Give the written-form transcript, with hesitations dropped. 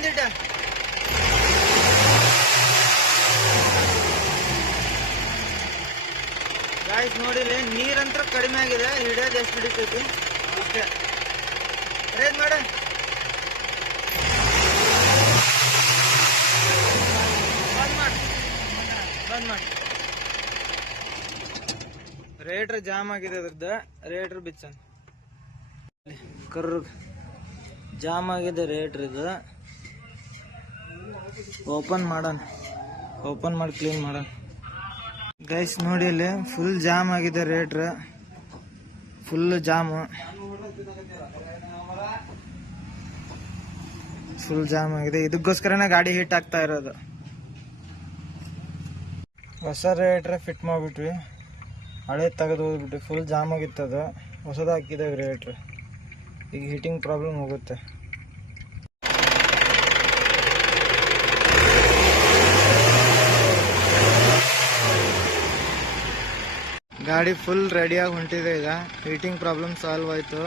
ಒಂದಿಟ್ಟ guys ನೋಡಿರಿ, ನೀರಂತ್ರ ಕಡಿಮೆ ಆಗಿದೆ. ಹಿಡಿಯೋದು ಎಷ್ಟು ಹಿಡಿತೈತಿ ಅಷ್ಟೇ. ರೇಟ್ ಮಾಡ ಬಂದ್ ಮಾಡಿ. ರೇಟ್ರ್ ಜಾಮ್ ಆಗಿದೆ ಅದ್ರದ್ದು. ರೇಟ್ರ್ ಬಿಚ್ಚನ್ ಕರ್ರಗ್ ಜಾಮ್ ಆಗಿದೆ ರೇಟ್ರ್. ಇದು ಓಪನ್ ಮಾಡೋಣ, ಓಪನ್ ಮಾಡಿ ಕ್ಲೀನ್ ಮಾಡೋಣ. ಗೈಸ್ ನೋಡಿ, ಇಲ್ಲಿ ಫುಲ್ ಜಾಮ್ ಆಗಿದೆ ರೇಟ್ರ್, ಫುಲ್ ಜಾಮು, ಫುಲ್ ಜಾಮ್ ಆಗಿದೆ. ಇದಕ್ಕೋಸ್ಕರನೇ ಗಾಡಿ ಹೀಟ್ ಆಗ್ತಾ ಇರೋದು. ಹೊಸ ರೇಟ್ರ್ ಫಿಟ್ ಮಾಡಿಬಿಟ್ವಿ, ಹಳೆ ತೆಗೆದು ಹೋಗ್ಬಿಟ್ವಿ. ಫುಲ್ ಜಾಮ್ ಆಗಿತ್ತು ಅದು, ಹೊಸದು ಹಾಕಿದ್ದೇವೆ ರೇಟ್ರ್. ಈಗ ಹೀಟಿಂಗ್ ಪ್ರಾಬ್ಲಮ್ ಹೋಗುತ್ತೆ. ಗಾಡಿ ಫುಲ್ ರೆಡಿಯಾಗಿ ಹೊಂಟಿದೆ. ಈಗ ಹೀಟಿಂಗ್ ಪ್ರಾಬ್ಲಮ್ ಸಾಲ್ವ್ ಆಯಿತು.